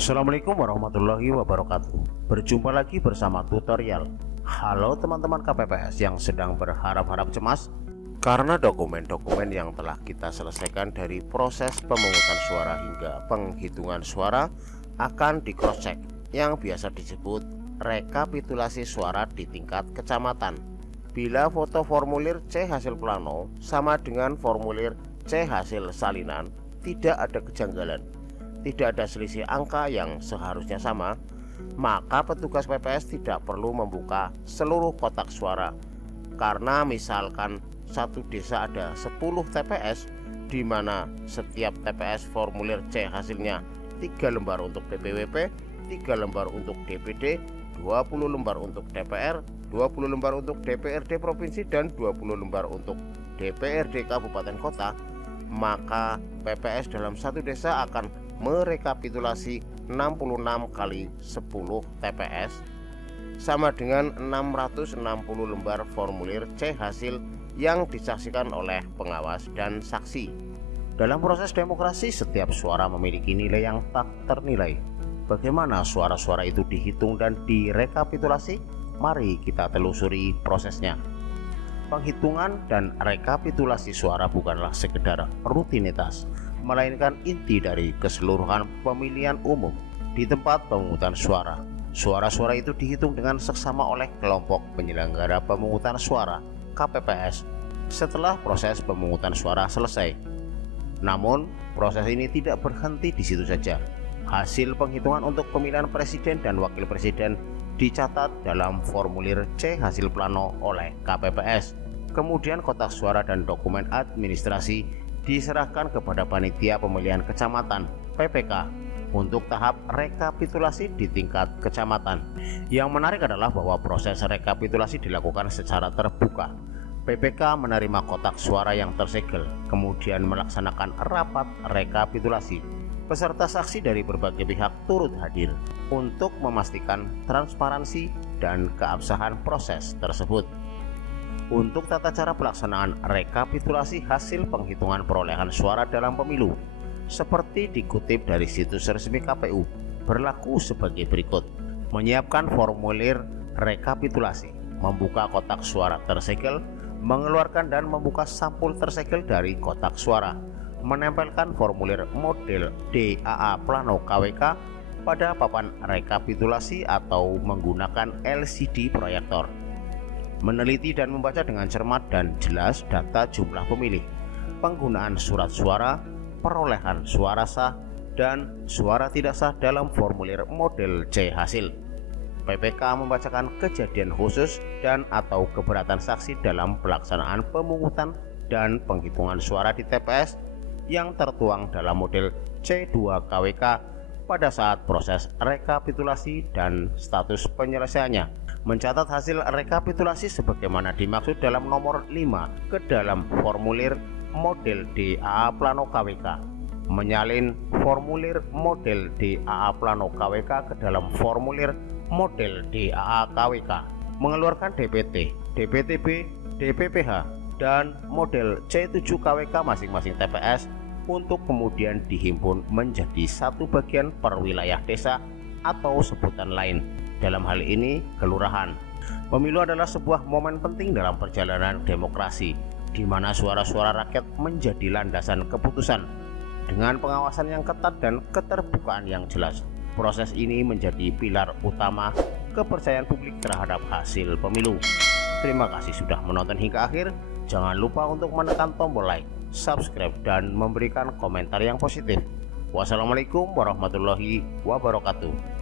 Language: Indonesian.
Assalamualaikum warahmatullahi wabarakatuh. Berjumpa lagi bersama tutorial. Halo teman-teman KPPS yang sedang berharap-harap cemas karena dokumen-dokumen yang telah kita selesaikan dari proses pemungutan suara hingga penghitungan suara akan di cross check yang biasa disebut rekapitulasi suara di tingkat kecamatan. Bila foto formulir C hasil plano sama dengan formulir C hasil salinan, tidak ada kejanggalan, tidak ada selisih angka yang seharusnya sama, maka petugas PPS tidak perlu membuka seluruh kotak suara. Karena misalkan satu desa ada 10 TPS, di mana setiap TPS formulir C hasilnya 3 lembar untuk DPWP, 3 lembar untuk DPD, 20 lembar untuk DPR, 20 lembar untuk DPRD provinsi, dan 20 lembar untuk DPRD kabupaten kota, maka PPS dalam satu desa akan merekapitulasi 66 kali 10 TPS sama dengan 660 lembar formulir C hasil yang disaksikan oleh pengawas dan saksi. Dalam proses demokrasi, setiap suara memiliki nilai yang tak ternilai. Bagaimana suara-suara itu dihitung dan direkapitulasi? Mari kita telusuri prosesnya. Penghitungan dan rekapitulasi suara bukanlah sekedar rutinitas, melainkan inti dari keseluruhan pemilihan umum. Di tempat pemungutan suara, suara-suara itu dihitung dengan seksama oleh kelompok penyelenggara pemungutan suara KPPS setelah proses pemungutan suara selesai. Namun, proses ini tidak berhenti di situ saja. Hasil penghitungan untuk pemilihan presiden dan wakil presiden dicatat dalam formulir C hasil plano oleh KPPS. Kemudian kotak suara dan dokumen administrasi diserahkan kepada panitia pemilihan kecamatan PPK untuk tahap rekapitulasi di tingkat kecamatan. Yang menarik adalah bahwa proses rekapitulasi dilakukan secara terbuka. PPK menerima kotak suara yang tersegel, kemudian melaksanakan rapat rekapitulasi. Peserta saksi dari berbagai pihak turut hadir untuk memastikan transparansi dan keabsahan proses tersebut. Untuk tata cara pelaksanaan rekapitulasi hasil penghitungan perolehan suara dalam pemilu, seperti dikutip dari situs resmi KPU, berlaku sebagai berikut. Menyiapkan formulir rekapitulasi, membuka kotak suara tersegel, mengeluarkan dan membuka sampul tersegel dari kotak suara, menempelkan formulir model DAA Plano KWK pada papan rekapitulasi atau menggunakan LCD proyektor, meneliti dan membaca dengan cermat dan jelas data jumlah pemilih, penggunaan surat suara, perolehan suara sah dan suara tidak sah dalam formulir model C hasil. PPK membacakan kejadian khusus dan atau keberatan saksi dalam pelaksanaan pemungutan dan penghitungan suara di TPS yang tertuang dalam model C2 KWK pada saat proses rekapitulasi dan status penyelesaiannya. Mencatat hasil rekapitulasi sebagaimana dimaksud dalam nomor 5 ke dalam formulir model DAA Plano KWK, menyalin formulir model DAA Plano KWK ke dalam formulir model DAA KWK, mengeluarkan DPT, DPTB, DPPH, dan model C7 KWK masing-masing TPS untuk kemudian dihimpun menjadi satu bagian per wilayah desa atau sebutan lain, dalam hal ini kelurahan. Pemilu adalah sebuah momen penting dalam perjalanan demokrasi, di mana suara-suara rakyat menjadi landasan keputusan. Dengan pengawasan yang ketat dan keterbukaan yang jelas, proses ini menjadi pilar utama kepercayaan publik terhadap hasil pemilu. Terima kasih sudah menonton hingga akhir. Jangan lupa untuk menekan tombol like, subscribe, dan memberikan komentar yang positif. Wassalamualaikum warahmatullahi wabarakatuh.